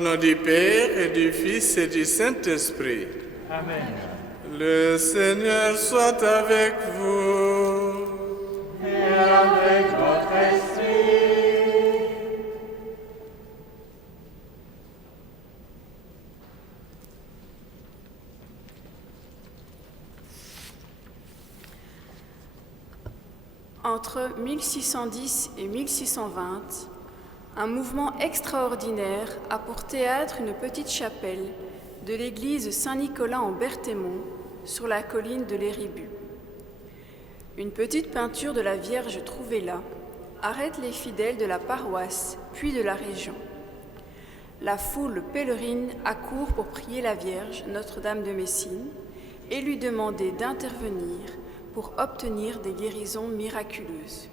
nom du Père et du Fils et du Saint-Esprit. Amen. Le Seigneur soit avec vous. Et avec votre esprit. Entre 1610 et 1620, un mouvement extraordinaire a pour théâtre une petite chapelle de l'église Saint-Nicolas en Berthémont, sur la colline de l'Éribus. Une petite peinture de la Vierge trouvée là arrête les fidèles de la paroisse, puis de la région. La foule pèlerine accourt pour prier la Vierge, Notre-Dame de Messine, et lui demander d'intervenir pour obtenir des guérisons miraculeuses.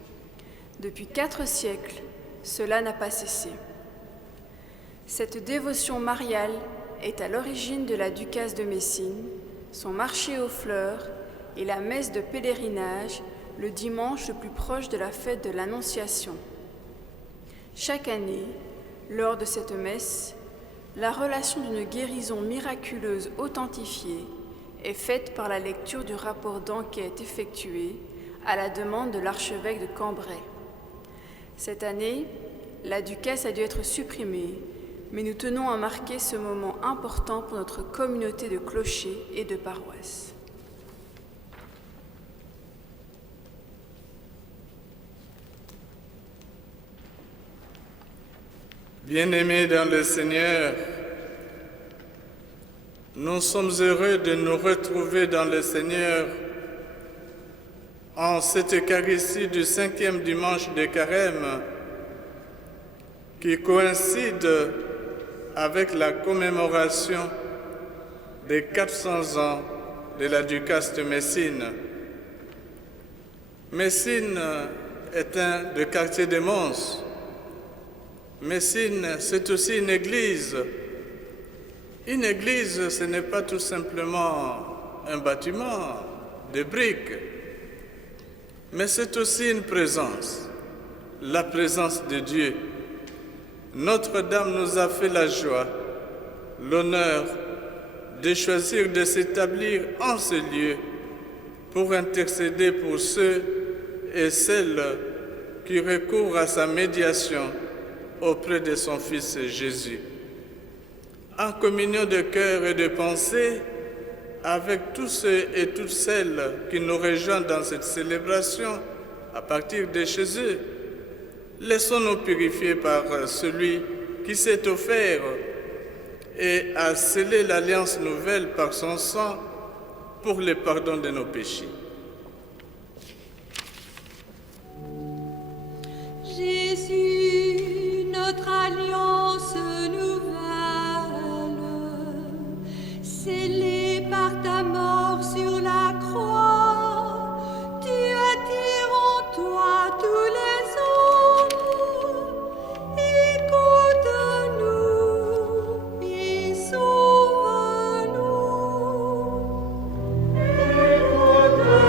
Depuis 4 siècles, cela n'a pas cessé. Cette dévotion mariale est à l'origine de la ducasse de Messine, son marché aux fleurs et la messe de pèlerinage le dimanche le plus proche de la fête de l'Annonciation. Chaque année, lors de cette messe, la relation d'une guérison miraculeuse authentifiée est faite par la lecture du rapport d'enquête effectué à la demande de l'archevêque de Cambrai. Cette année, la ducasse a dû être supprimée, mais nous tenons à marquer ce moment important pour notre communauté de clochers et de paroisses. Bien-aimés dans le Seigneur, nous sommes heureux de nous retrouver dans le Seigneur en cette Eucharistie du 5e dimanche de Carême qui coïncide avec la commémoration des 400 ans de la ducasse de Messine. Messine est un des quartiers de Mons. Messine, c'est aussi une église. Une église, ce n'est pas tout simplement un bâtiment de briques, mais c'est aussi une présence, la présence de Dieu. Notre-Dame nous a fait la joie, l'honneur de choisir de s'établir en ce lieu pour intercéder pour ceux et celles qui recourent à sa médiation auprès de son Fils Jésus. En communion de cœur et de pensée avec tous ceux et toutes celles qui nous rejoignent dans cette célébration à partir de chez eux, laissons-nous purifier par celui qui s'est offert et a scellé l'alliance nouvelle par son sang pour le pardon de nos péchés. Jésus, notre alliance nouvelle, scellée par ta mort sur la croix, tu attires en toi tous les hommes. Écoute-nous et sauve-nous. Écoute-nous.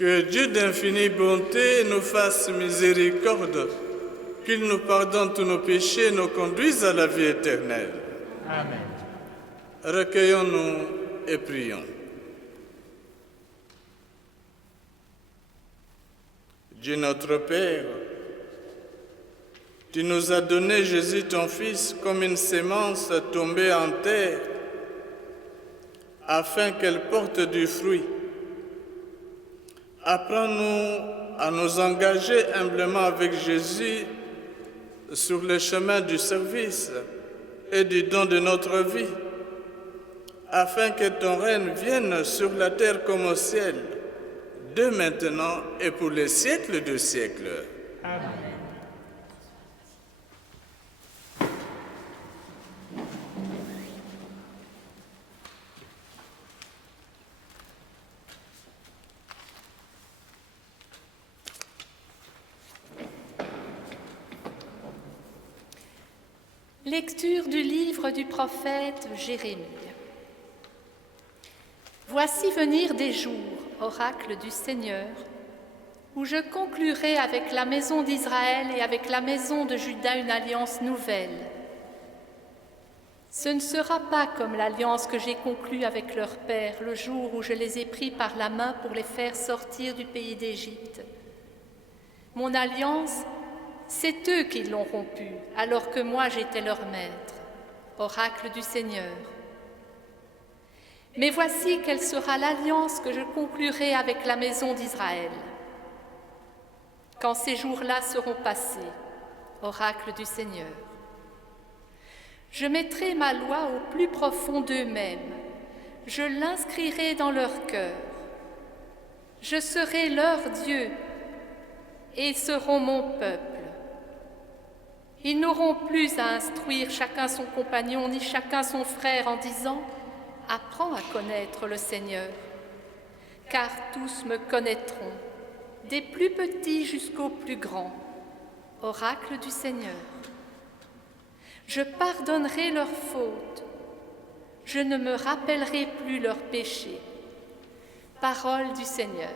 Que Dieu d'infinie bonté nous fasse miséricorde, qu'il nous pardonne tous nos péchés et nous conduise à la vie éternelle. Amen. Recueillons-nous et prions. Dieu notre Père, tu nous as donné Jésus ton Fils comme une sémence tombée en terre, afin qu'elle porte du fruit. Apprends-nous à nous engager humblement avec Jésus sur le chemin du service et du don de notre vie, afin que ton règne vienne sur la terre comme au ciel, dès maintenant et pour les siècles de siècles. Amen. Lecture du livre du prophète Jérémie. Voici venir des jours, oracle du Seigneur, où je conclurai avec la maison d'Israël et avec la maison de Juda une alliance nouvelle. Ce ne sera pas comme l'alliance que j'ai conclue avec leur père le jour où je les ai pris par la main pour les faire sortir du pays d'Égypte. Mon alliance, c'est eux qui l'ont rompue, alors que moi j'étais leur maître, oracle du Seigneur. Mais voici quelle sera l'alliance que je conclurai avec la maison d'Israël. Quand ces jours-là seront passés, oracle du Seigneur, je mettrai ma loi au plus profond d'eux-mêmes, je l'inscrirai dans leur cœur. Je serai leur Dieu et ils seront mon peuple. Ils n'auront plus à instruire chacun son compagnon, ni chacun son frère en disant « Apprends à connaître le Seigneur », car tous me connaîtront, des plus petits jusqu'aux plus grands, oracle du Seigneur. Je pardonnerai leurs fautes, je ne me rappellerai plus leurs péchés. Parole du Seigneur.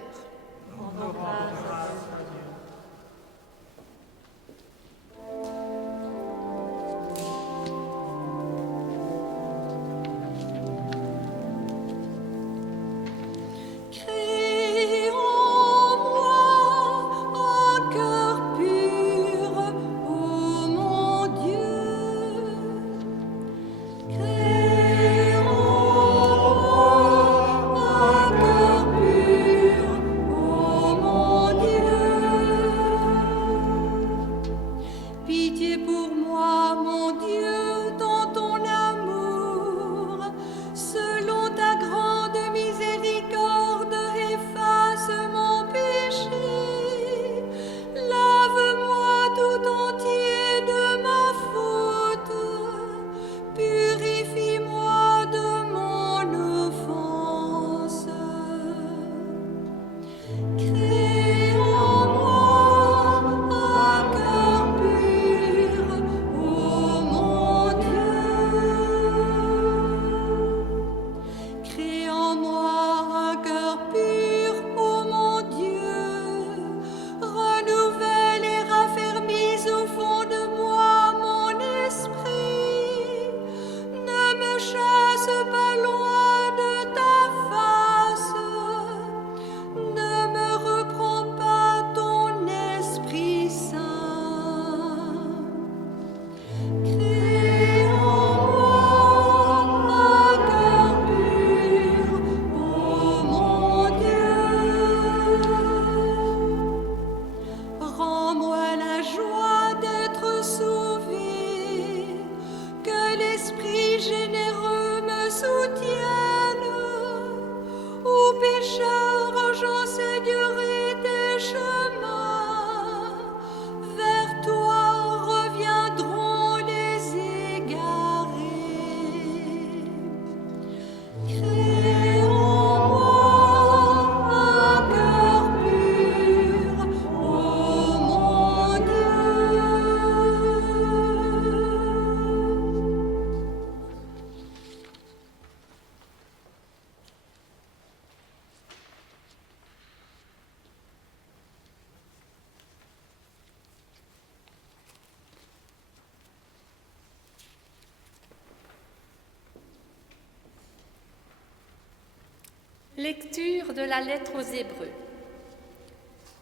Lecture de la lettre aux Hébreux.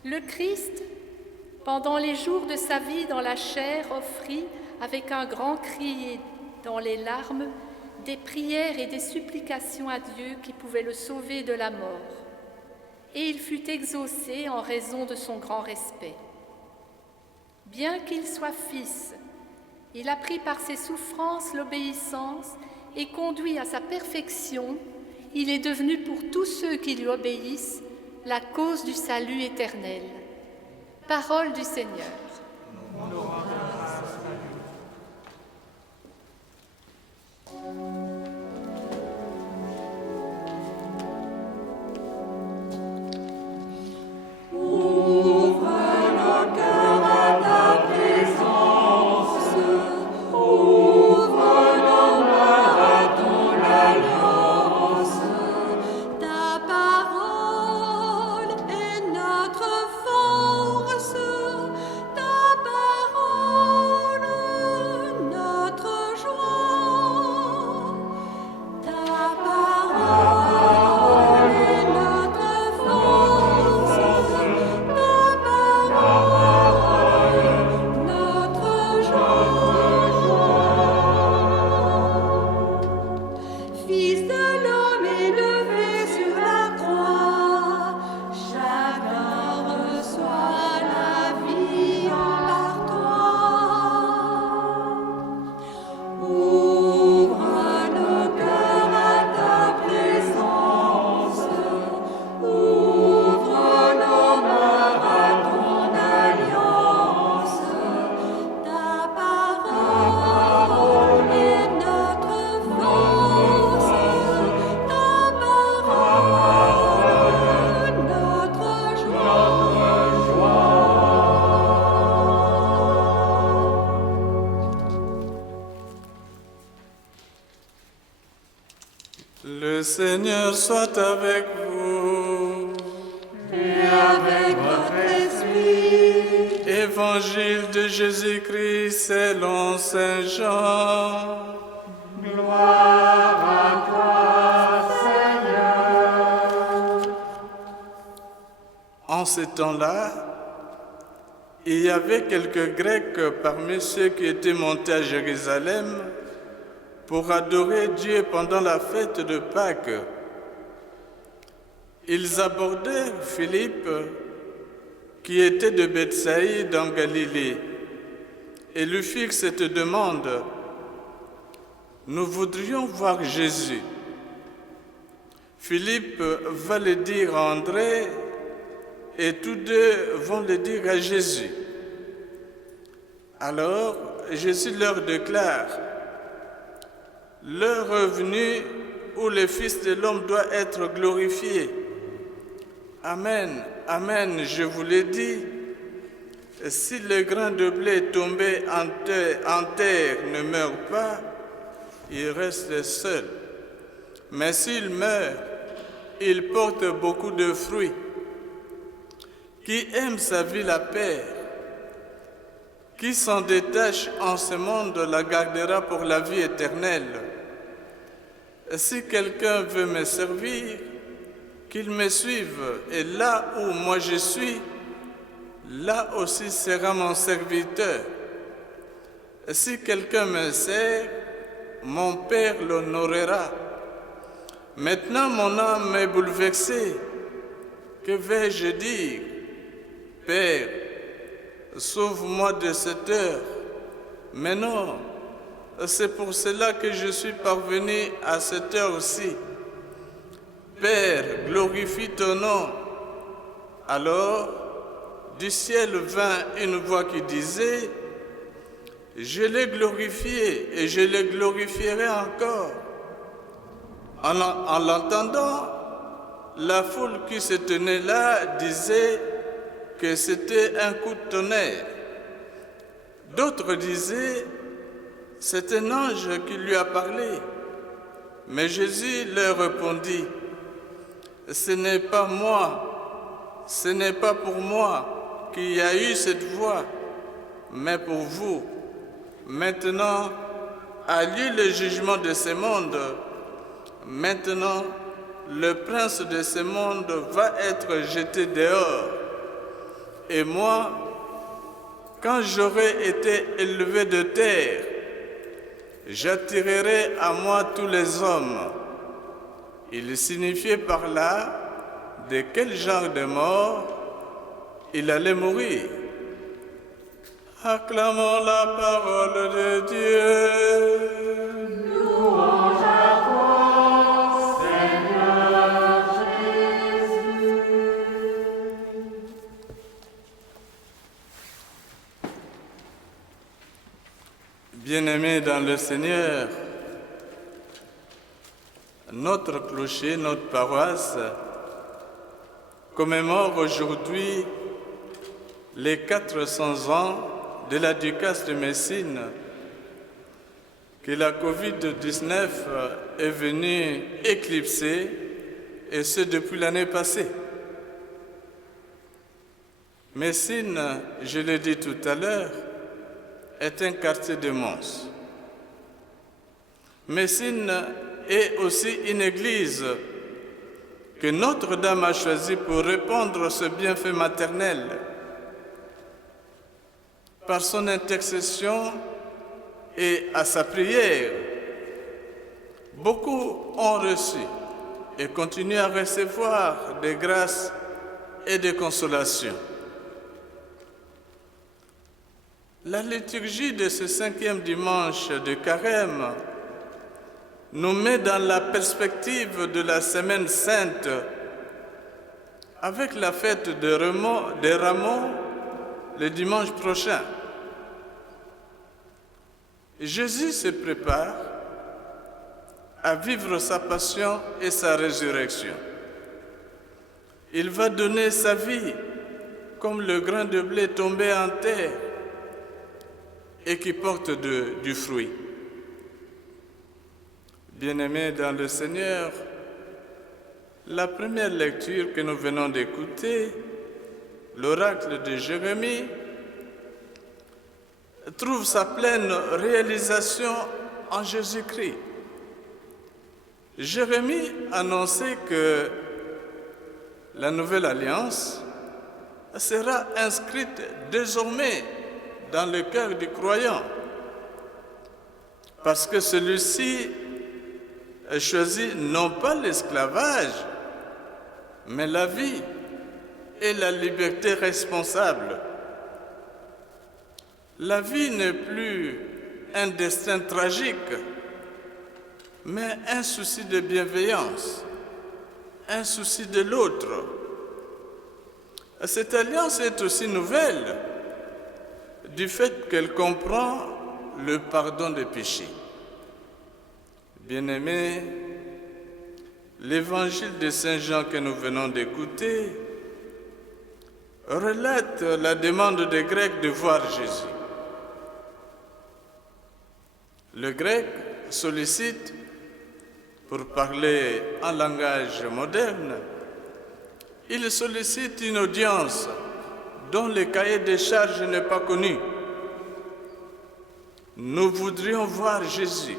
Le Christ, pendant les jours de sa vie dans la chair, offrit, avec un grand cri et dans les larmes, des prières et des supplications à Dieu qui pouvaient le sauver de la mort. Et il fut exaucé en raison de son grand respect. Bien qu'il soit fils, il apprit par ses souffrances l'obéissance et conduit à sa perfection. Il est devenu pour tous ceux qui lui obéissent la cause du salut éternel. Parole du Seigneur. Le Seigneur soit avec vous. Et avec votre esprit. Évangile de Jésus-Christ selon Saint Jean. Gloire à toi, Seigneur. En ce temps-là, il y avait quelques Grecs parmi ceux qui étaient montés à Jérusalem pour adorer Dieu pendant la fête de Pâques. Ils abordaient Philippe, qui était de Bethsaïde en Galilée, et lui firent cette demande: « Nous voudrions voir Jésus. » Philippe va le dire à André, et tous deux vont le dire à Jésus. Alors Jésus leur déclare: l'heure est venue où le Fils de l'homme doit être glorifié. Amen, amen, je vous l'ai dit, si le grain de blé tombé en terre ne meurt pas, il reste seul. Mais s'il meurt, il porte beaucoup de fruits. Qui aime sa vie la perd. Qui s'en détache en ce monde la gardera pour la vie éternelle. Si quelqu'un veut me servir, qu'il me suive, et là où moi je suis, là aussi sera mon serviteur. Si quelqu'un me sert, mon Père l'honorera. Maintenant mon âme est bouleversée. Que vais-je dire? Père, sauve-moi de cette heure. Mais non, c'est pour cela que je suis parvenu à cette heure-ci. Père, glorifie ton nom. Alors, du ciel vint une voix qui disait: je l'ai glorifié et je le glorifierai encore. En l'entendant, la foule qui se tenait là disait que c'était un coup de tonnerre. D'autres disaient: c'est un ange qui lui a parlé. Mais Jésus leur répondit: ce n'est pas moi, ce n'est pas pour moi qu'il y a eu cette voix, mais pour vous. Maintenant a lieu le jugement de ce monde. Maintenant, le prince de ce monde va être jeté dehors. Et moi, quand j'aurai été élevé de terre, j'attirerai à moi tous les hommes. Il signifiait par là de quel genre de mort il allait mourir. Acclamons la parole de Dieu. Louange à toi, Seigneur Jésus. Bien-aimés dans le Seigneur, notre clocher, notre paroisse, commémore aujourd'hui les 400 ans de la ducasse de Messine que la Covid-19 est venue éclipser, et ce depuis l'année passée. Messine, je l'ai dit tout à l'heure, est un quartier de Mons. Messine est aussi une église que Notre-Dame a choisie pour répandre ce bienfait maternel. Par son intercession et à sa prière, beaucoup ont reçu et continuent à recevoir des grâces et des consolations. La liturgie de ce 5e dimanche de Carême nous met dans la perspective de la Semaine Sainte avec la fête des Rameaux le dimanche prochain. Jésus se prépare à vivre sa passion et sa résurrection. Il va donner sa vie comme le grain de blé tombé en terre et qui porte du fruit. Bien-aimés dans le Seigneur, la première lecture que nous venons d'écouter, l'oracle de Jérémie, trouve sa pleine réalisation en Jésus-Christ. Jérémie annonçait que la nouvelle alliance sera inscrite désormais dans le cœur du croyant, parce que celui-ci choisit non pas l'esclavage, mais la vie et la liberté responsable. La vie n'est plus un destin tragique, mais un souci de bienveillance, un souci de l'autre. Cette alliance est aussi nouvelle du fait qu'elle comprend le pardon des péchés. Bien-aimés, l'évangile de Saint Jean que nous venons d'écouter relate la demande des Grecs de voir Jésus. Le grec sollicite, pour parler en langage moderne, il sollicite une audience dont le cahier des charges n'est pas connu. Nous voudrions voir Jésus.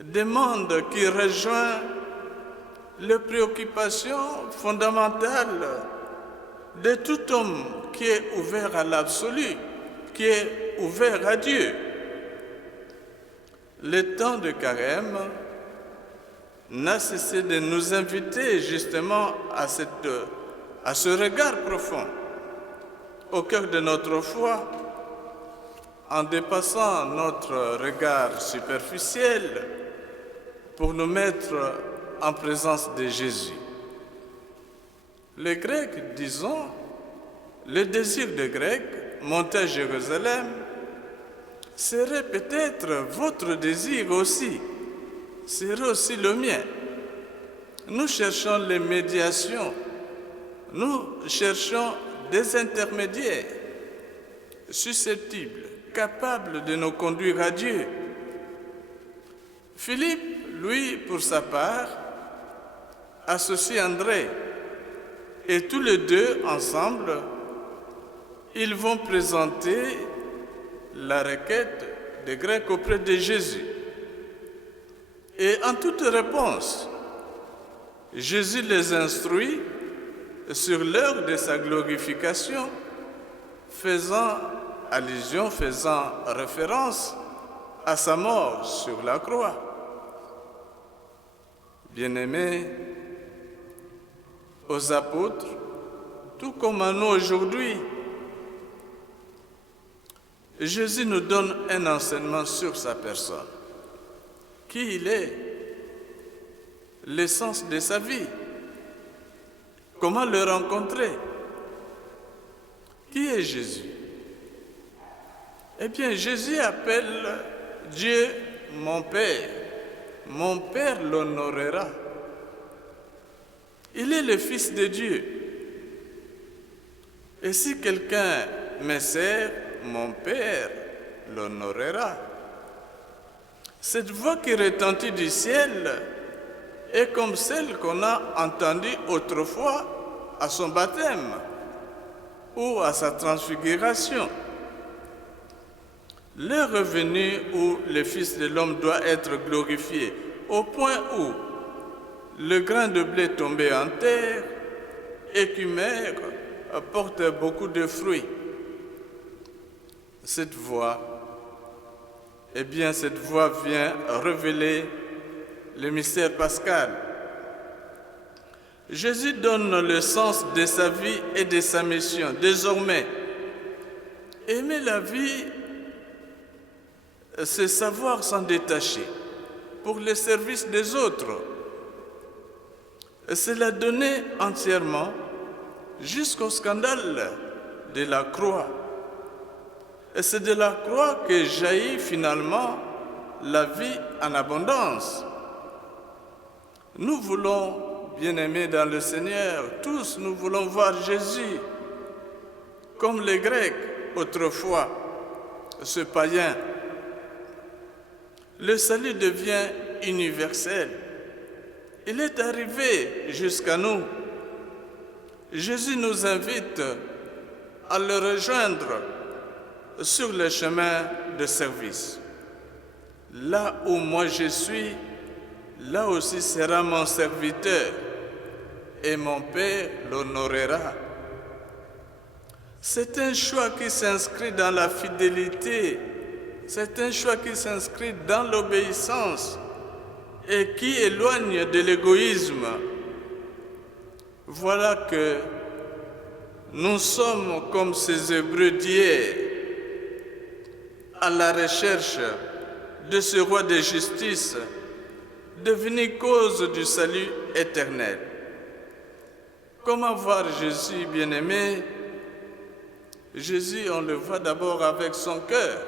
Demande qui rejoint les préoccupations fondamentales de tout homme qui est ouvert à l'absolu, qui est ouvert à Dieu. Le temps de Carême n'a cessé de nous inviter justement à ce regard profond au cœur de notre foi, en dépassant notre regard superficiel pour nous mettre en présence de Jésus. Les Grecs, disons, le désir des Grecs, monter à Jérusalem, serait peut-être votre désir aussi, serait aussi le mien. Nous cherchons les médiations, nous cherchons des intermédiaires susceptibles, capables de nous conduire à Dieu. Philippe, lui, pour sa part, associe André, et tous les deux, ensemble, ils vont présenter la requête des Grecs auprès de Jésus. Et en toute réponse, Jésus les instruit sur l'heure de sa glorification, faisant allusion, faisant référence à sa mort sur la croix. Bien-aimés, aux apôtres, tout comme à nous aujourd'hui, Jésus nous donne un enseignement sur sa personne. Qui il est, l'essence de sa vie, comment le rencontrer. Qui est Jésus? Eh bien, Jésus appelle Dieu mon Père. Mon Père l'honorera. Il est le Fils de Dieu. Et si quelqu'un me sert, mon Père l'honorera. Cette voix qui retentit du ciel est comme celle qu'on a entendue autrefois à son baptême ou à sa transfiguration. L'heure est venue où le Fils de l'homme doit être glorifié, au point où le grain de blé tombé en terre, écumère, porte beaucoup de fruits. Cette voix vient révéler le mystère pascal. Jésus donne le sens de sa vie et de sa mission. Désormais, aimer la vie, c'est savoir s'en détacher pour le service des autres. C'est la donner entièrement jusqu'au scandale de la croix. Et c'est de la croix que jaillit finalement la vie en abondance. Nous voulons, bien-aimés dans le Seigneur, tous nous voulons voir Jésus comme les Grecs autrefois, ce païen. Le salut devient universel. Il est arrivé jusqu'à nous. Jésus nous invite à le rejoindre sur le chemin de service. Là où moi je suis, là aussi sera mon serviteur, et mon Père l'honorera. C'est un choix qui s'inscrit dans la fidélité, c'est un choix qui s'inscrit dans l'obéissance et qui éloigne de l'égoïsme. Voilà que nous sommes comme ces Hébreux d'hier, à la recherche de ce roi de justice, devenu cause du salut éternel. Comment voir Jésus, bien-aimé? Jésus, on le voit d'abord avec son cœur.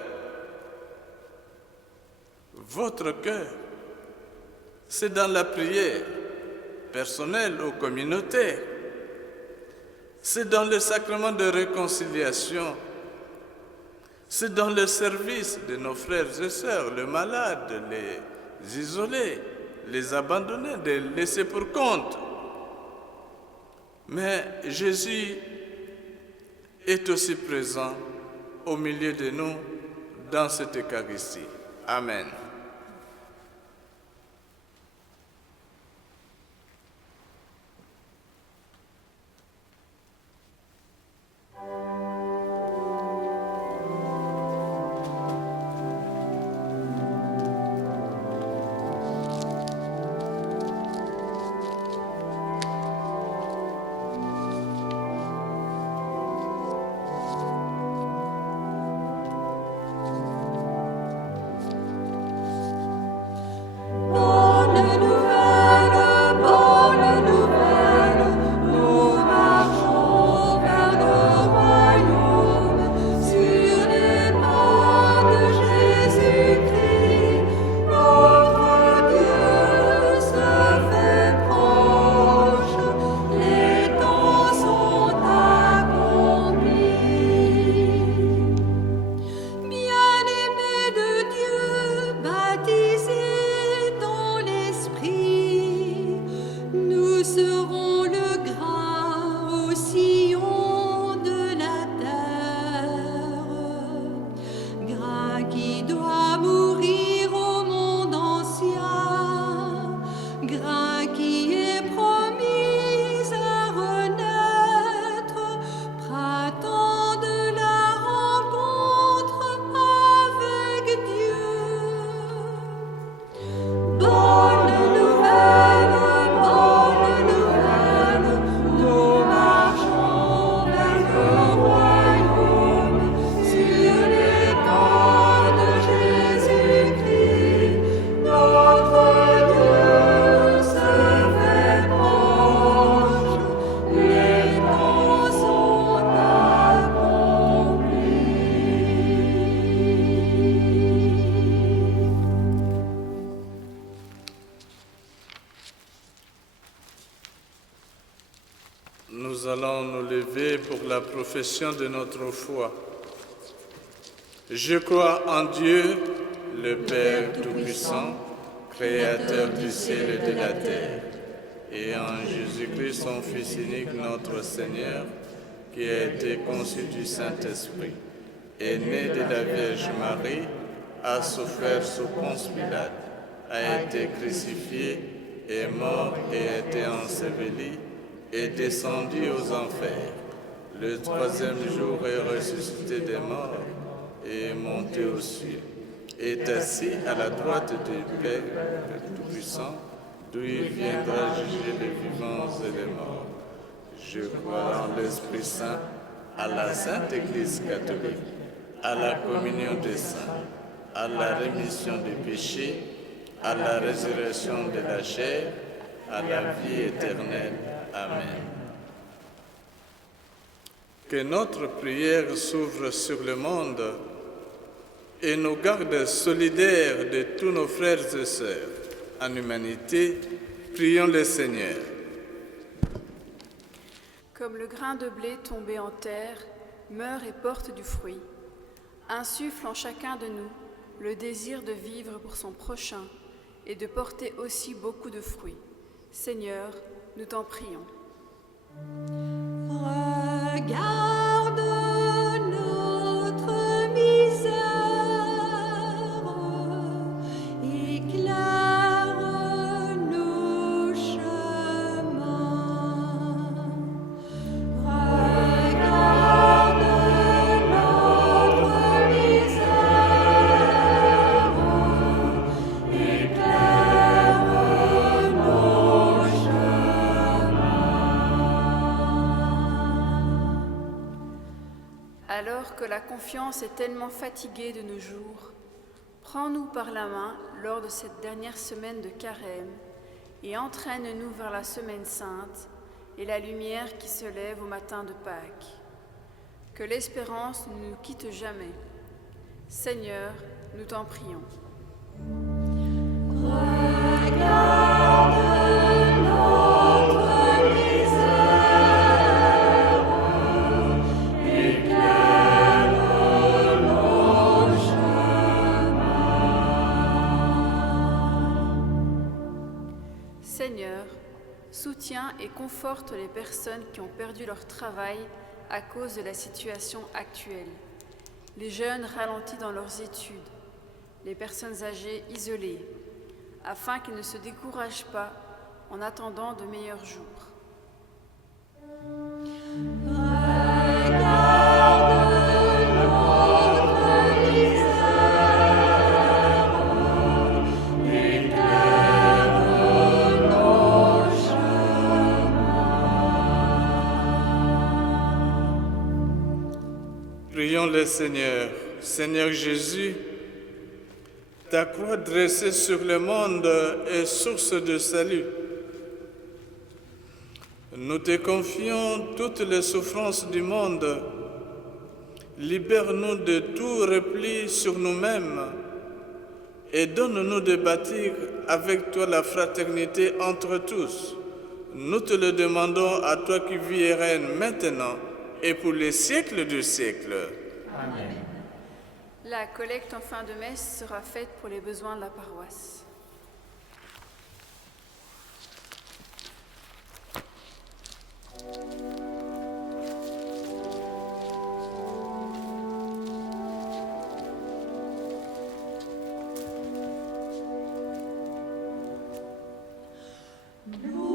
Votre cœur, c'est dans la prière, personnelle ou communautaire. C'est dans le sacrement de réconciliation. C'est dans le service de nos frères et sœurs, les malades, les isolés, les abandonnés, les laissés pour compte. Mais Jésus est aussi présent au milieu de nous dans cette Eucharistie. Amen. Nous allons nous lever pour la profession de notre foi. Je crois en Dieu, le Père Tout-Puissant, Créateur du ciel et de la terre, et en Jésus-Christ, son Fils unique, notre Seigneur, qui a été conçu du Saint-Esprit, est né de la Vierge Marie, a souffert sous Ponce Pilate, a été crucifié, est mort et a été enseveli, est descendu aux enfers. Le troisième jour est ressuscité des morts et est monté aux cieux, est assis à la droite du Père Tout-Puissant, d'où il viendra juger les vivants et les morts. Je crois en l'Esprit Saint, à la Sainte Église catholique, à la communion des saints, à la rémission des péchés, à la résurrection de la chair, à la vie éternelle. Amen. Que notre prière s'ouvre sur le monde et nous garde solidaires de tous nos frères et sœurs. En humanité, prions le Seigneur. Comme le grain de blé tombé en terre meurt et porte du fruit, insuffle en chacun de nous le désir de vivre pour son prochain et de porter aussi beaucoup de fruits. Seigneur, nous t'en prions. Regarde notre misère, éclaire nos chemins. Regarde notre misère, éclaire nos Alors que la confiance est tellement fatiguée de nos jours, prends-nous par la main lors de cette dernière semaine de carême et entraîne-nous vers la semaine sainte et la lumière qui se lève au matin de Pâques. Que l'espérance ne nous quitte jamais. Seigneur, nous t'en prions. Regarde notre misère, éclaire nos chemins. Seigneur, soutiens et conforte les personnes qui ont perdu leur travail à cause de la situation actuelle, les jeunes ralentis dans leurs études, les personnes âgées isolées, afin qu'ils ne se découragent pas en attendant de meilleurs jours. Prions le Seigneur. Seigneur Jésus, ta croix dressée sur le monde est source de salut. Nous te confions toutes les souffrances du monde. Libère-nous de tout repli sur nous-mêmes et donne-nous de bâtir avec toi la fraternité entre tous. Nous te le demandons à toi qui vis et règnes maintenant et pour les siècles du siècle. Amen. La collecte en fin de messe sera faite pour les besoins de la paroisse. Lord.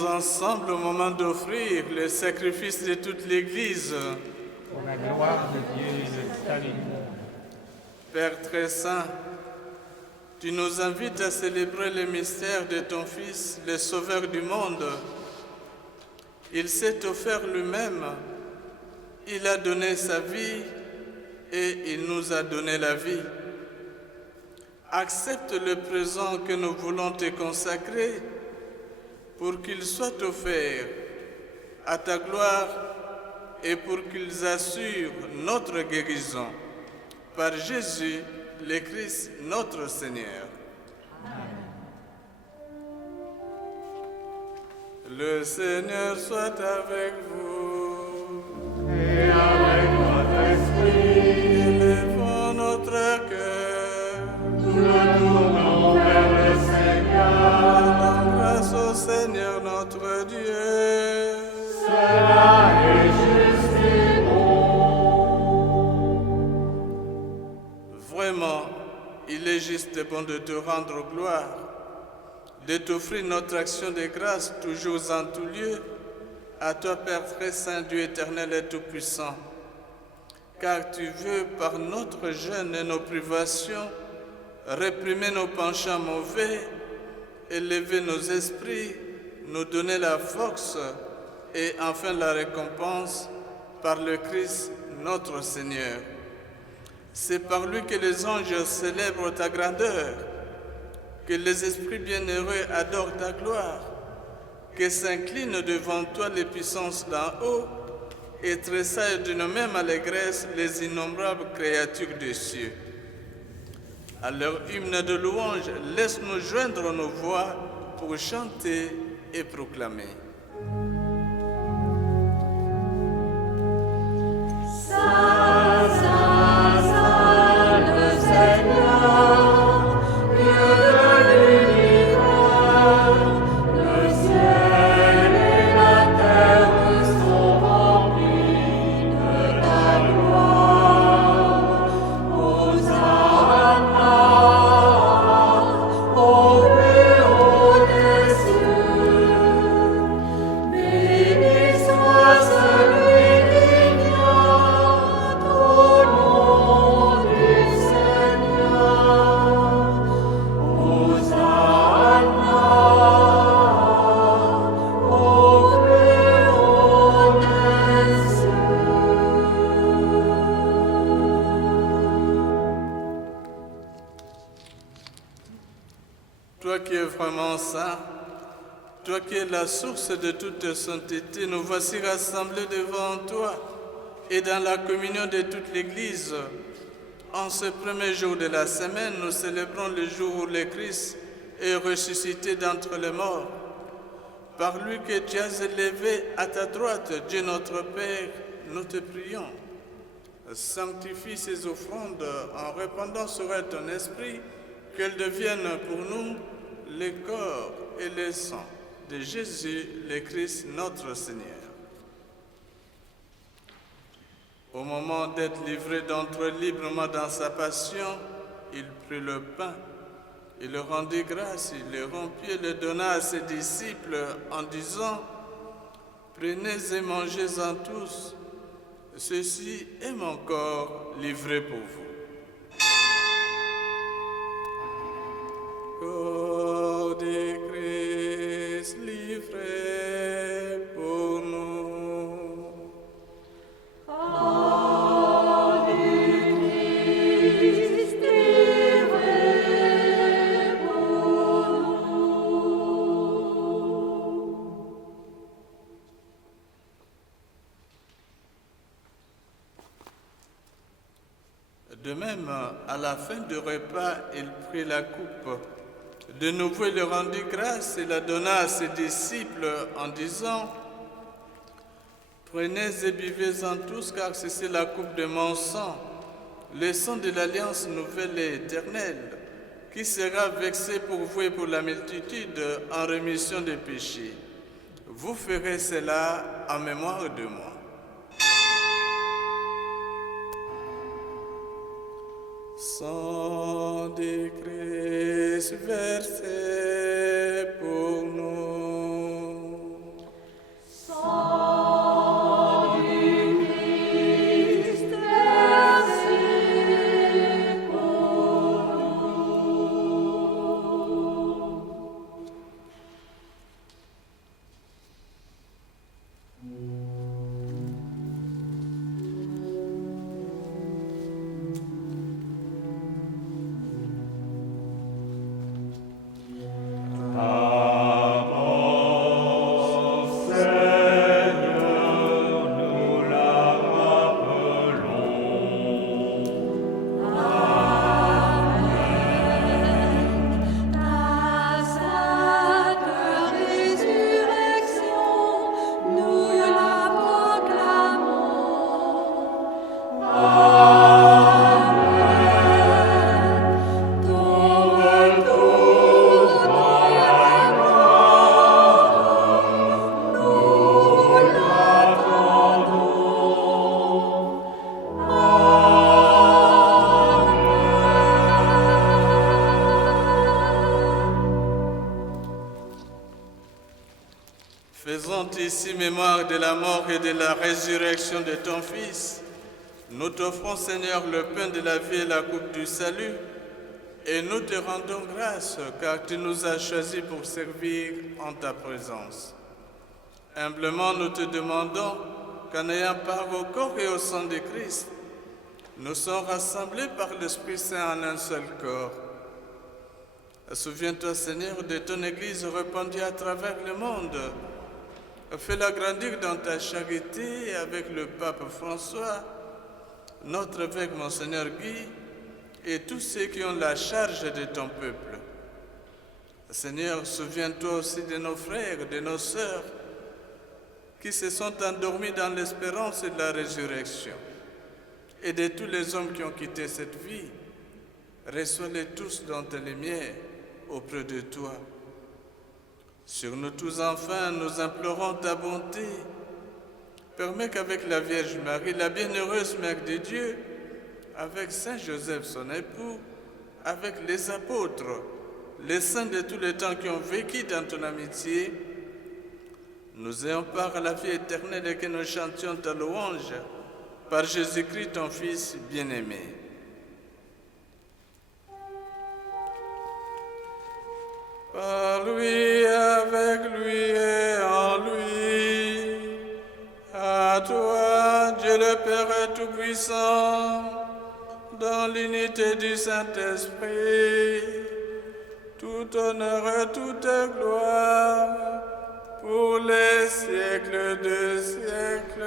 Prions ensemble au moment d'offrir le sacrifice de toute l'Église. Pour la gloire de Dieu et le salut du monde. Père très saint, tu nous invites à célébrer le mystère de ton Fils, le Sauveur du monde. Il s'est offert lui-même, il a donné sa vie et il nous a donné la vie. Accepte le présent que nous voulons te consacrer pour qu'il soit offert à ta gloire et pour qu'ils assurent notre guérison. Par Jésus, le Christ, notre Seigneur. Le Seigneur soit avec vous. Et avec votre esprit, Élevons notre cœur. nous nous tournons vers le Seigneur. Rendons grâce au Seigneur notre Dieu. Cela est juste et bon. Vraiment, il est juste et bon de te rendre gloire, de t'offrir notre action de grâce toujours en tout lieu, à toi Père très saint, Dieu éternel et tout-puissant. Car tu veux, par notre jeûne et nos privations, réprimer nos penchants mauvais, élever nos esprits, nous donner la force et enfin la récompense par le Christ notre Seigneur. C'est par lui que les anges célèbrent ta grandeur, que les esprits bienheureux adorent ta gloire, que s'inclinent devant toi les puissances d'en haut et tressaillent d'une même allégresse les innombrables créatures des cieux. À leur hymne de louange, laisse-nous joindre nos voix pour chanter et proclamer. Saint, Saint, Saint, le Seigneur, Dieu de l'univers, le ciel et la terre sont remplis de ta gloire. Hosanna, au plus haut des cieux. Béni soit celui qui vient au nom du Seigneur. Hosanna, au plus haut des cieux. Toi qui es vraiment saint, toi qui es la source de toute sainteté, nous voici rassemblés devant toi et dans la communion de toute l'Église. En ce premier jour de la semaine, nous célébrons le jour où le Christ est ressuscité d'entre les morts. Par lui que tu as élevé à ta droite, Dieu notre Père, nous te prions. Sanctifie ces offrandes en répandant sur elles ton esprit, qu'elles deviennent pour nous le corps et le sang de Jésus, le Christ, notre Seigneur. Au moment d'être livré d'entrer librement dans sa passion, il prit le pain, il le rendit grâce, il le rompit et le donna à ses disciples en disant « Prenez et mangez-en tous, ceci est mon corps livré pour vous. » Corps de Christ livré pour nous. Corps du Christ livré pour nous. De même, à la fin du repas, il prit la coupe. De nouveau, il rendit grâce et la donna à ses disciples en disant « Prenez et buvez-en tous, car ceci est la coupe de mon sang, le sang de l'alliance nouvelle et éternelle, qui sera versé pour vous et pour la multitude en rémission des péchés. Vous ferez cela en mémoire de moi. » Sang de Christ versé pour nous. Ta sainte résurrection, nous la proclamons. Amen. Ton retour dans la gloire, nous l'attendons. Faisons ici mémoire de la mort et de la résurrection de ton Fils. Nous t'offrons, Seigneur, le pain de la vie et la coupe du salut, et nous te rendons grâce, car tu nous as choisis pour servir en ta présence. Humblement, nous te demandons qu'en ayant part au corps et au sang de Christ, nous sommes rassemblés par l'Esprit Saint en un seul corps. Souviens-toi, Seigneur, de ton Église répandue à travers le monde. Fais-la grandir dans ta charité avec le pape François, notre évêque Monseigneur Guy et tous ceux qui ont la charge de ton peuple. Seigneur, souviens-toi aussi de nos frères, de nos sœurs qui se sont endormis dans l'espérance de la résurrection et de tous les hommes qui ont quitté cette vie. Reçois-les tous dans tes lumières auprès de toi. Sur nous tous, enfin, nous implorons ta bonté. Permets qu'avec la Vierge Marie, la bienheureuse Mère de Dieu, avec Saint Joseph, son époux, avec les apôtres, les saints de tous les temps qui ont vécu dans ton amitié, nous ayons part à la vie éternelle et que nous chantions ta louange par Jésus-Christ, ton Fils bien-aimé. Par lui, avec lui et en lui, à toi, Dieu le Père Tout-Puissant, dans l'unité du Saint-Esprit, tout honneur et toute gloire, pour les siècles de siècles.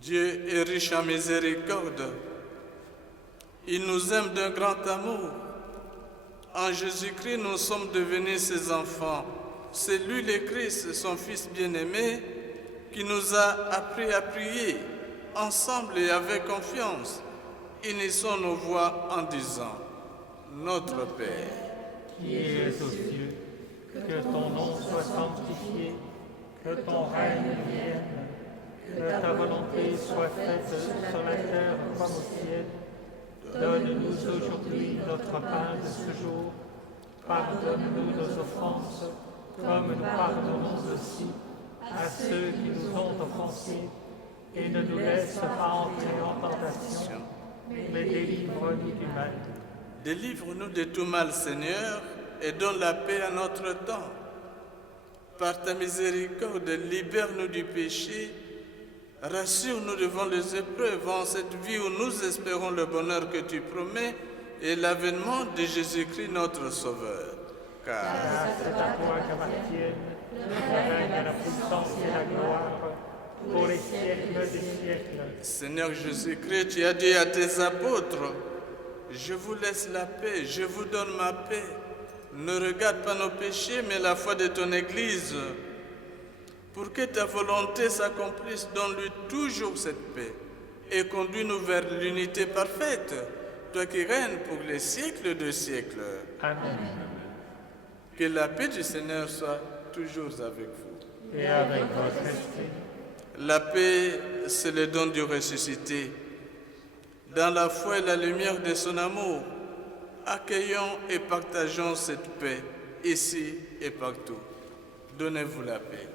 Dieu est riche en miséricorde. Il nous aime d'un grand amour. En Jésus-Christ, nous sommes devenus ses enfants. C'est lui, le Christ, son Fils bien-aimé, qui nous a appris à prier ensemble et avec confiance. Unissons nos voix en disant: Notre Père, qui es aux cieux, que ton nom soit sanctifié, que ton règne vienne, que ta volonté soit faite sur la terre comme au ciel. Donne-nous aujourd'hui notre pain de ce jour. Pardonne-nous nos offenses, comme nous pardonnons aussi à ceux qui nous ont offensés. Et ne nous laisse pas entrer en tentation, mais délivre-nous du mal. délivre-nous de tout mal, Seigneur, et donne la paix à notre temps. Par ta miséricorde, libère-nous du péché. Rassure-nous devant les épreuves en cette vie où nous espérons le bonheur que tu promets et l'avènement de Jésus-Christ notre Sauveur. Car C'est à toi qu'appartiennent le règne, la puissance et la gloire pour les siècles des siècles. Seigneur Jésus-Christ, tu as dit à tes apôtres: je vous laisse la paix, je vous donne ma paix. Ne regarde pas nos péchés, mais la foi de ton Église. Pour que ta volonté s'accomplisse, donne-lui toujours cette paix et conduis-nous vers l'unité parfaite, toi qui règnes pour les siècles de siècles. Amen. Que la paix du Seigneur soit toujours avec vous. Et avec votre esprit. La paix, c'est le don du ressuscité. Dans la foi et la lumière de son amour, accueillons et partageons cette paix ici et partout. Donnez-vous la paix.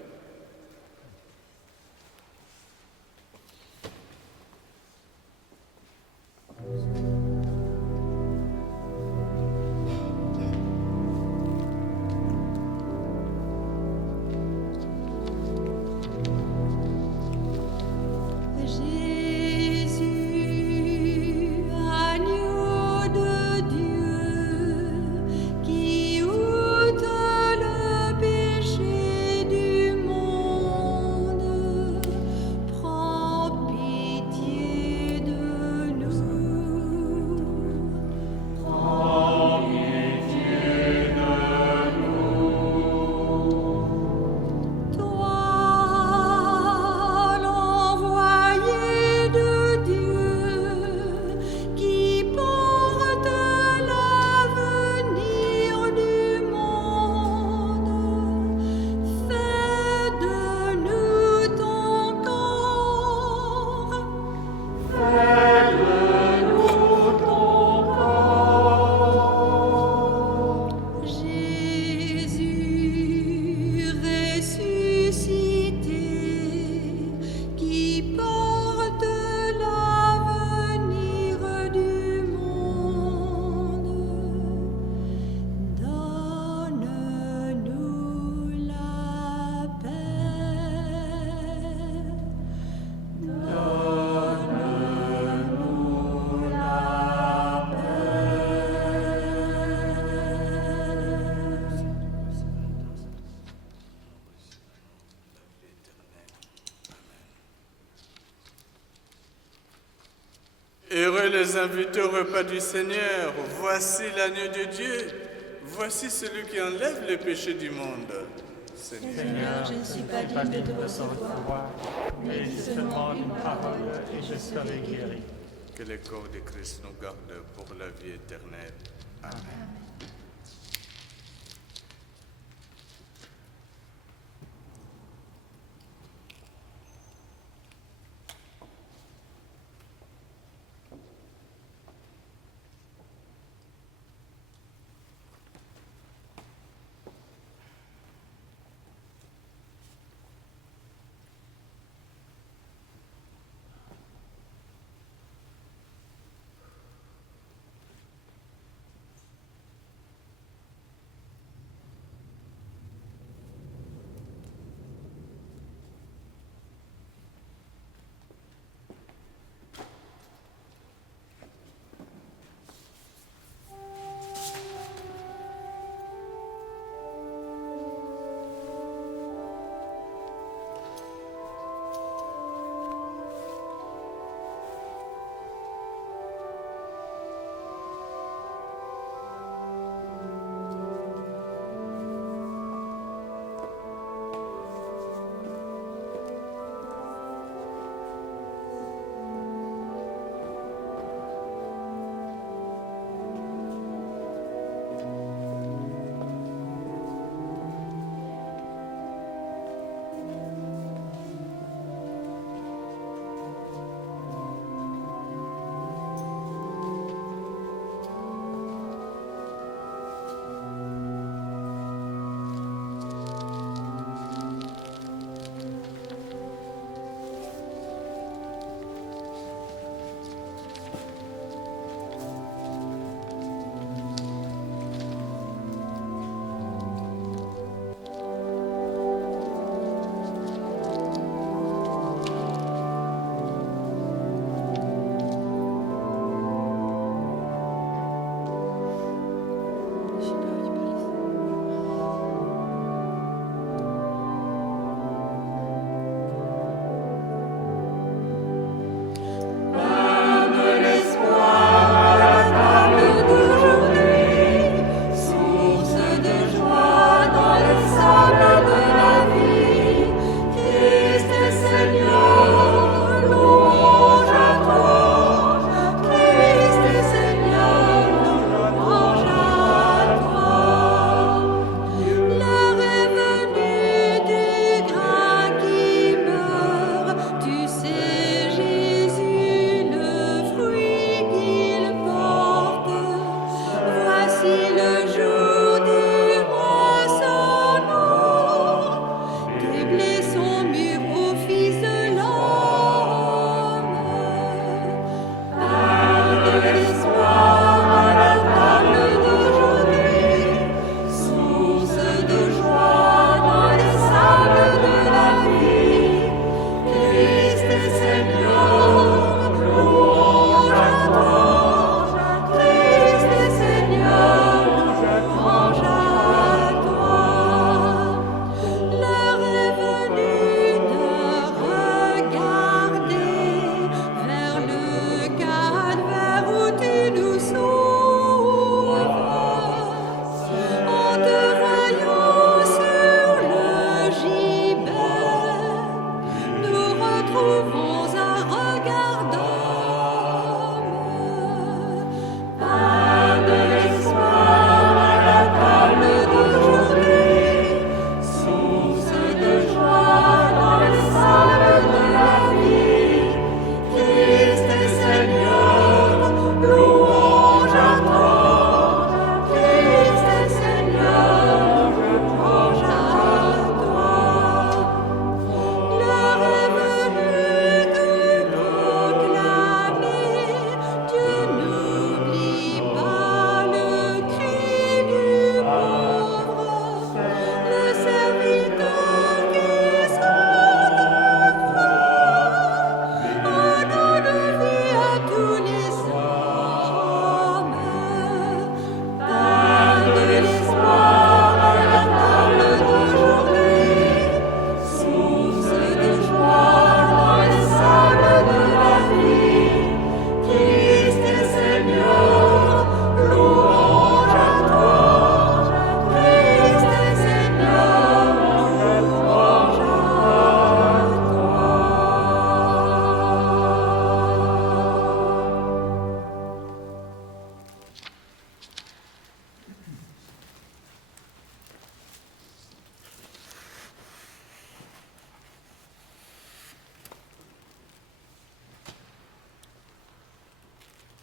Heureux les invités au repas du Seigneur. Voici l'agneau de Dieu. Voici celui qui enlève les péchés du monde. Seigneur, Seigneur, je ne suis pas digne de te recevoir, mais dis seulement une parole et je serai guéri. que le corps de Christ nous garde pour la vie éternelle. Amen.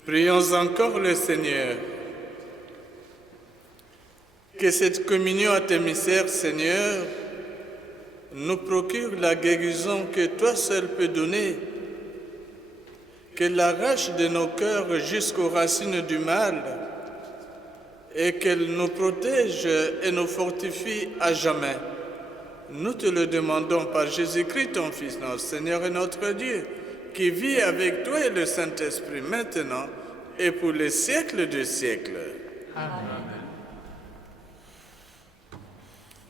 Prions encore le Seigneur. Que cette communion à tes mystères, Seigneur, nous procure la guérison que toi seul peux donner, qu'elle arrache de nos cœurs jusqu'aux racines du mal et qu'elle nous protège et nous fortifie à jamais. Nous te le demandons par Jésus-Christ, ton Fils, notre Seigneur et notre Dieu, qui vit avec toi et le Saint-Esprit maintenant et pour les siècles des siècles. Amen.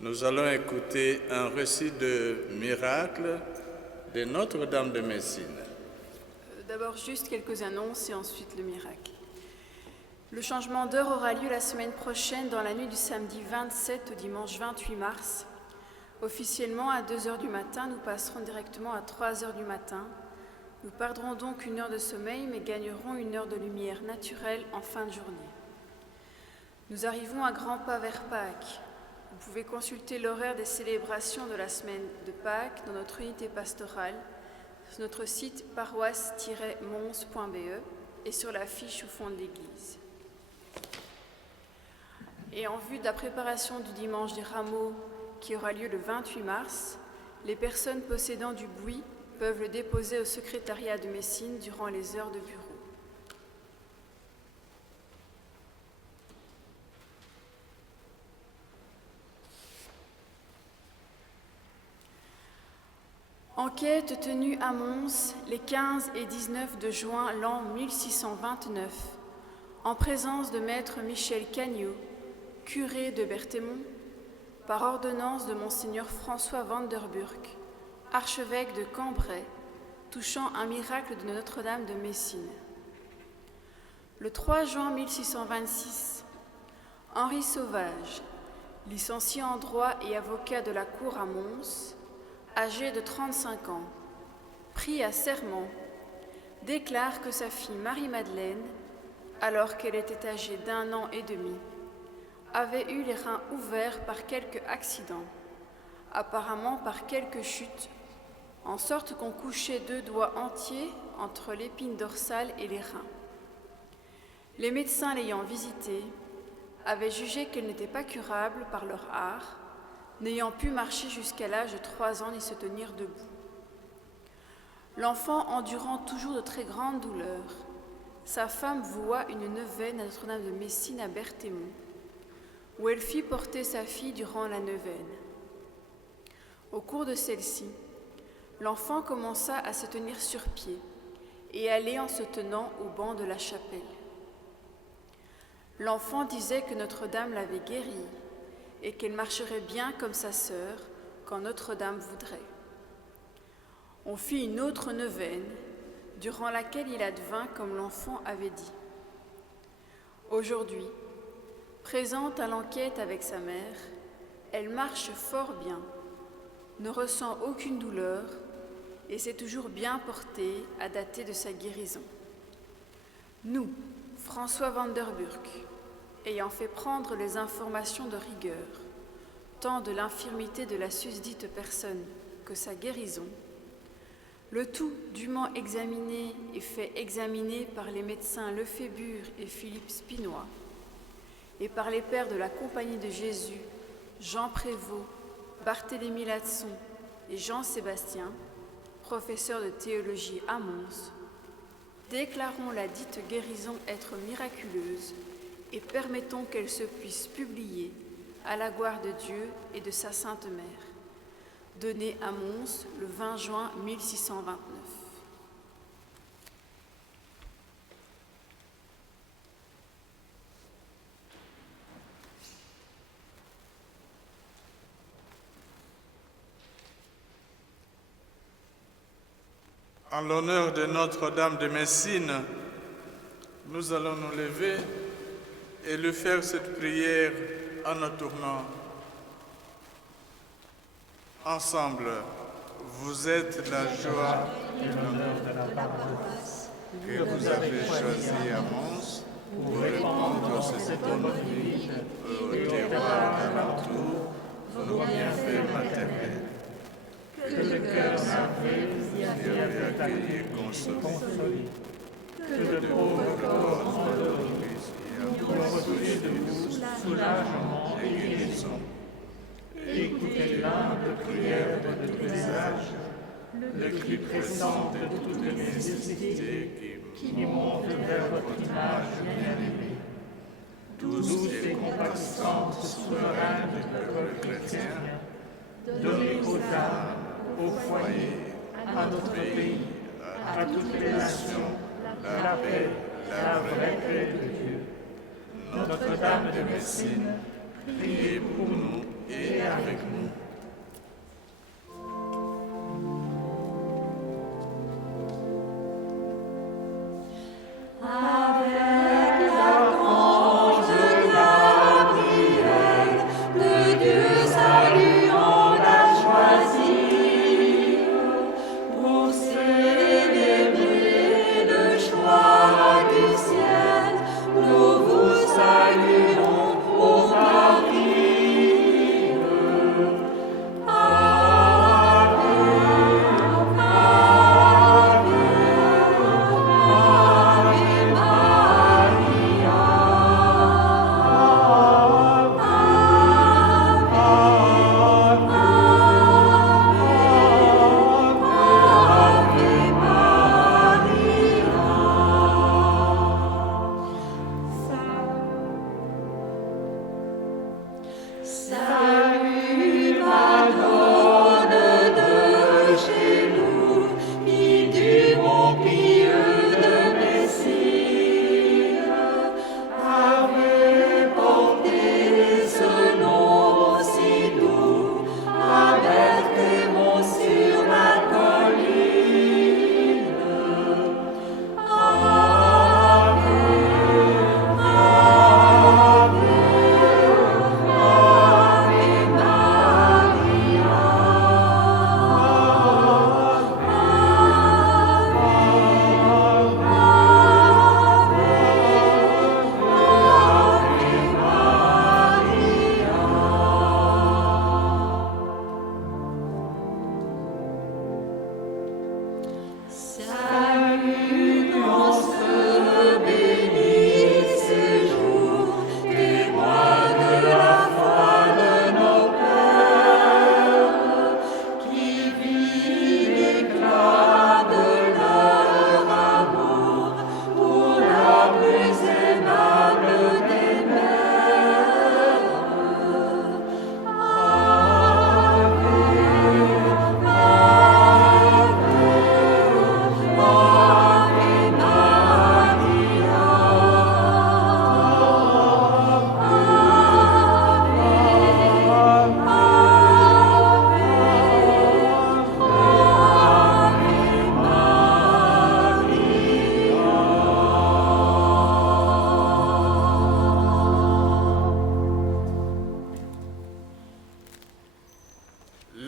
Nous allons écouter un récit de miracle de Notre-Dame de Messine. D'abord juste quelques annonces et ensuite le miracle. Le changement d'heure aura lieu la semaine prochaine dans la nuit du samedi 27 au dimanche 28 mars. Officiellement à 2h du matin, nous passerons directement à 3h du matin. Nous perdrons donc 1 heure de sommeil mais gagnerons 1 heure de lumière naturelle en fin de journée. Nous arrivons à grands pas vers Pâques. Vous pouvez consulter l'horaire des célébrations de la semaine de Pâques dans notre unité pastorale, sur notre site paroisse-mons.be et sur la fiche au fond de l'église. Et en vue de la préparation du dimanche des rameaux qui aura lieu le 28 mars, les personnes possédant du buis peuvent le déposer au secrétariat de Messine durant les heures de bureau. Enquête tenue à Mons les 15 et 19 de juin l'an 1629, en présence de maître Michel Cagnot, curé de Berthémont, par ordonnance de monseigneur François van der Burck, archevêque de Cambrai, touchant un miracle de Notre-Dame de Messine. Le 3 juin 1626, Henri Sauvage, licencié en droit et avocat de la cour à Mons, âgé de 35 ans, pris à serment, déclare que sa fille Marie-Madeleine, alors qu'elle était âgée d'1 an et demi, avait eu les reins ouverts par quelque accident, apparemment par quelque chute, en sorte qu'on couchait 2 doigts entiers entre l'épine dorsale et les reins. Les médecins l'ayant visitée avaient jugé qu'elle n'était pas curable par leur art, n'ayant pu marcher jusqu'à l'âge de 3 ans ni se tenir debout. L'enfant endurant toujours de très grandes douleurs, sa femme voua une neuvaine à Notre-Dame de Messine à Berthémont, où elle fit porter sa fille durant la neuvaine. Au cours de celle-ci, l'enfant commença à se tenir sur pied et allait en se tenant au banc de la chapelle. L'enfant disait que Notre-Dame l'avait guérie et qu'elle marcherait bien comme sa sœur quand Notre-Dame voudrait. On fit une autre neuvaine, durant laquelle il advint comme l'enfant avait dit. Aujourd'hui, présente à l'enquête avec sa mère, elle marche fort bien, ne ressent aucune douleur et s'est toujours bien portée à dater de sa guérison. Nous, François van der Burck, ayant fait prendre les informations de rigueur, tant de l'infirmité de la susdite personne que sa guérison, le tout dûment examiné et fait examiner par les médecins Lefébure et Philippe Spinois, et par les pères de la Compagnie de Jésus, Jean Prévost, Barthélemy Ladson et Jean-Sébastien, professeurs de théologie à Mons, déclarons la dite guérison être miraculeuse et permettons qu'elle se puisse publier à la gloire de Dieu et de sa Sainte Mère, donnée à Mons le 20 juin 1629. En l'honneur de Notre-Dame de Messine, nous allons nous lever et lui faire cette prière en nous tournant. Ensemble, vous êtes la joie Et l'honneur de la paroisse que vous avez choisie à Mons pour répandre cette bonne vie au terroir d'alentour, vos bienfaits maternels. Que le cœur navré vous y avait accueilli et consolé. que de pauvres corps endormis qui ont reçu de vous soulagement et guérison. Écoutez l'humble prière de tous les âges, le cri pressant de toutes les nécessités qui montent vers votre image bien-aimée. Douce et compatissante souveraine du peuple chrétien, donnez aux âmes, aux foyers, à notre pays, à toutes les nations, la paix, la vraie paix de Dieu. Notre-Dame de Messine, priez pour nous et avec nous.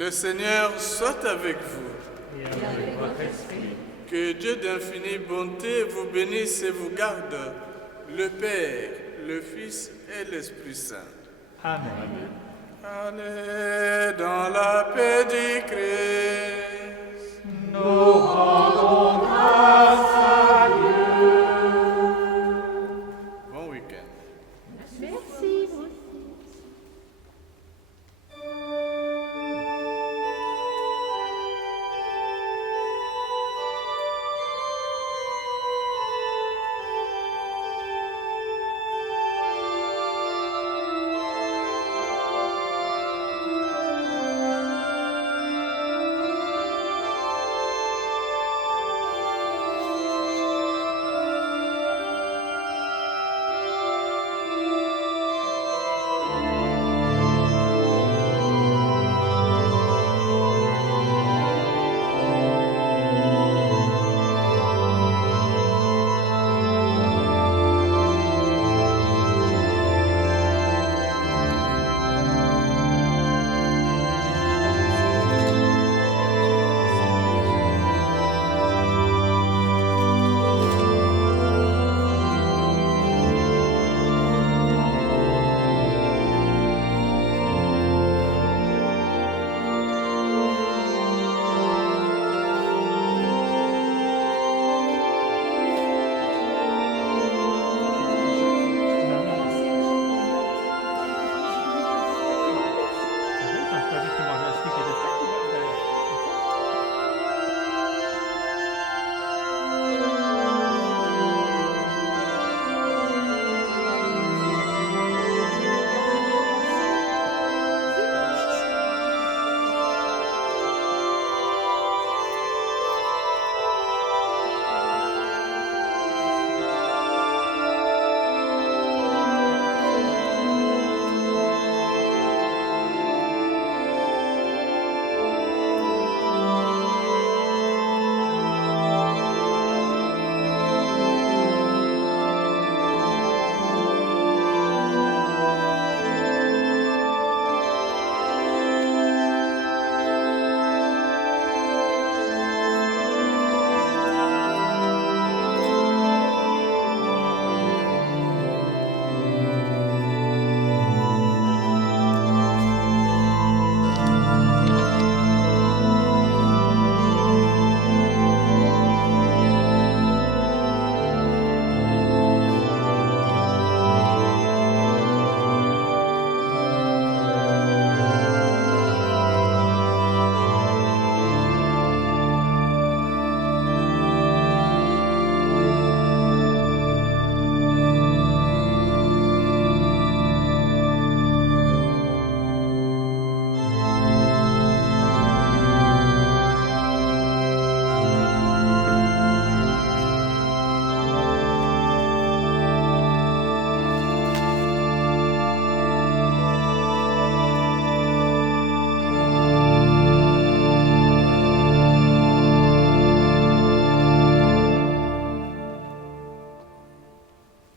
Le Seigneur soit avec vous. Et avec votre esprit, Que Dieu d'infinie bonté vous bénisse et vous garde, le Père, le Fils et l'Esprit Saint. Amen. Allez dans la paix du Christ. Nous rendons